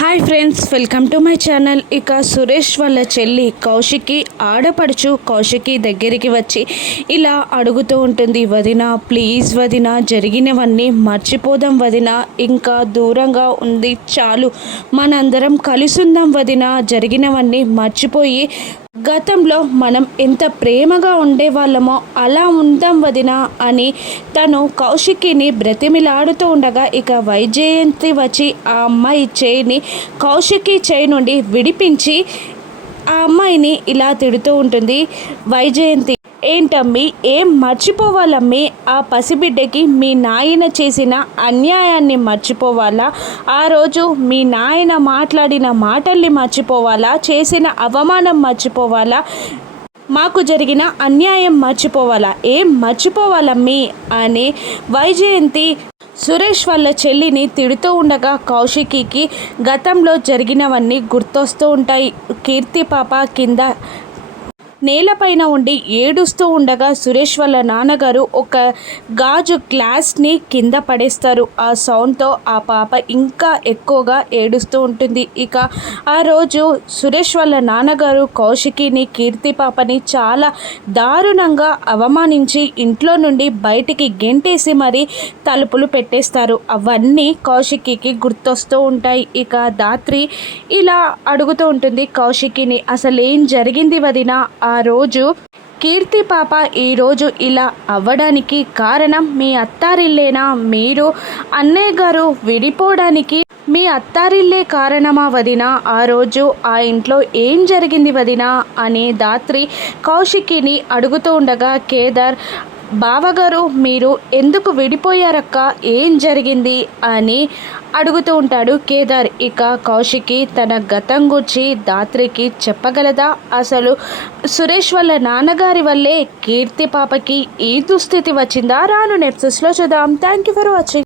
Hi friends, welcome to my channel. ఇక సురేష్ వాళ్ళ చెల్లి కౌశికి ఆడపడుచు కౌశికి దగ్గరికి వచ్చి ఇలా అడుగుతూ ఉంటుంది, వదిన ప్లీజ్ వదిన, జరిగినవన్నీ మర్చిపోదాం వదిన, ఇంకా దూరంగా ఉంది చాలు, మనందరం కలిసుందాం వదిన, జరిగినవన్నీ మర్చిపోయి గతంలో మనం ఎంత ప్రేమగా ఉండేవాళ్ళమో అలా ఉందాం వదిన అని తను కౌశికిని బ్రతిమిలాడుతూ ఉండగా ఇక వైజయంతి వచ్చి ఆ అమ్మాయి చేయిని కౌశికి చేయి నుండి విడిపించి ఆ అమ్మాయిని ఇలా తిడుతూ ఉంటుంది. వైజయంతి, ఏంటమ్మి, ఏం మర్చిపోవాలమ్మి? ఆ పసిబిడ్డకి మీ నాయన చేసిన అన్యాయాన్ని మర్చిపోవాలా? ఆ రోజు మీ నాయన మాట్లాడిన మాటల్ని మర్చిపోవాలా? చేసిన అవమానం మర్చిపోవాలా? మాకు జరిగిన అన్యాయం మర్చిపోవాలా? ఏం మర్చిపోవాలమ్మి అని వైజయంతి సురేష్ వాళ్ళ చెల్లిని తిడుతూ ఉండగా కౌశికికి గతంలో జరిగినవన్నీ గుర్తొస్తూ ఉంటాయి. కీర్తి పాప కింద నేలపైన ఉండి ఏడుస్తూ ఉండగా సురేష్ వాళ్ళ నాన్నగారు ఒక గాజు గ్లాస్ని కింద పడేస్తారు. ఆ సౌండ్తో ఆ పాప ఇంకా ఎక్కువగా ఏడుస్తూ ఉంటుంది. ఇక ఆ రోజు సురేష్ వాళ్ళ నాన్నగారు కౌశికిని, కీర్తి పాపని చాలా దారుణంగా అవమానించి ఇంట్లో నుండి బయటికి గెంటేసి మరీ తలుపులు పెట్టేస్తారు. అవన్నీ కౌశికికి గుర్తొస్తూ ఉంటాయి. ఇక దాత్రి ఇలా అడుగుతూ ఉంటుంది కౌశికిని, అసలేం జరిగింది వదిన? ఆ రోజు కీర్తి పాప ఈరోజు ఇలా అవ్వడానికి కారణం మీ అత్తారిల్లేనా? మీరు అన్నయ్య గారు విడిపోవడానికి మీ అత్తారిల్లే కారణమా వదిన? ఆ రోజు ఆ ఇంట్లో ఏం జరిగింది వదిన అని దాత్రి కౌశికిని అడుగుతూ ఉండగా కేదార్, బావగారు మీరు ఎందుకు విడిపోయారక్క, ఏం జరిగింది అని అడుగుతూ ఉంటాడు కేదార్. ఇక కౌశికి తన గతం గురించి దాత్రికి చెప్పగలదా? అసలు సురేష్ వాళ్ళ నాన్నగారి వల్లే కీర్తి పాపకి ఈ దుస్థితి వచ్చిందా? రాను నెప్సెస్లో చూద్దాం. Thank you for watching.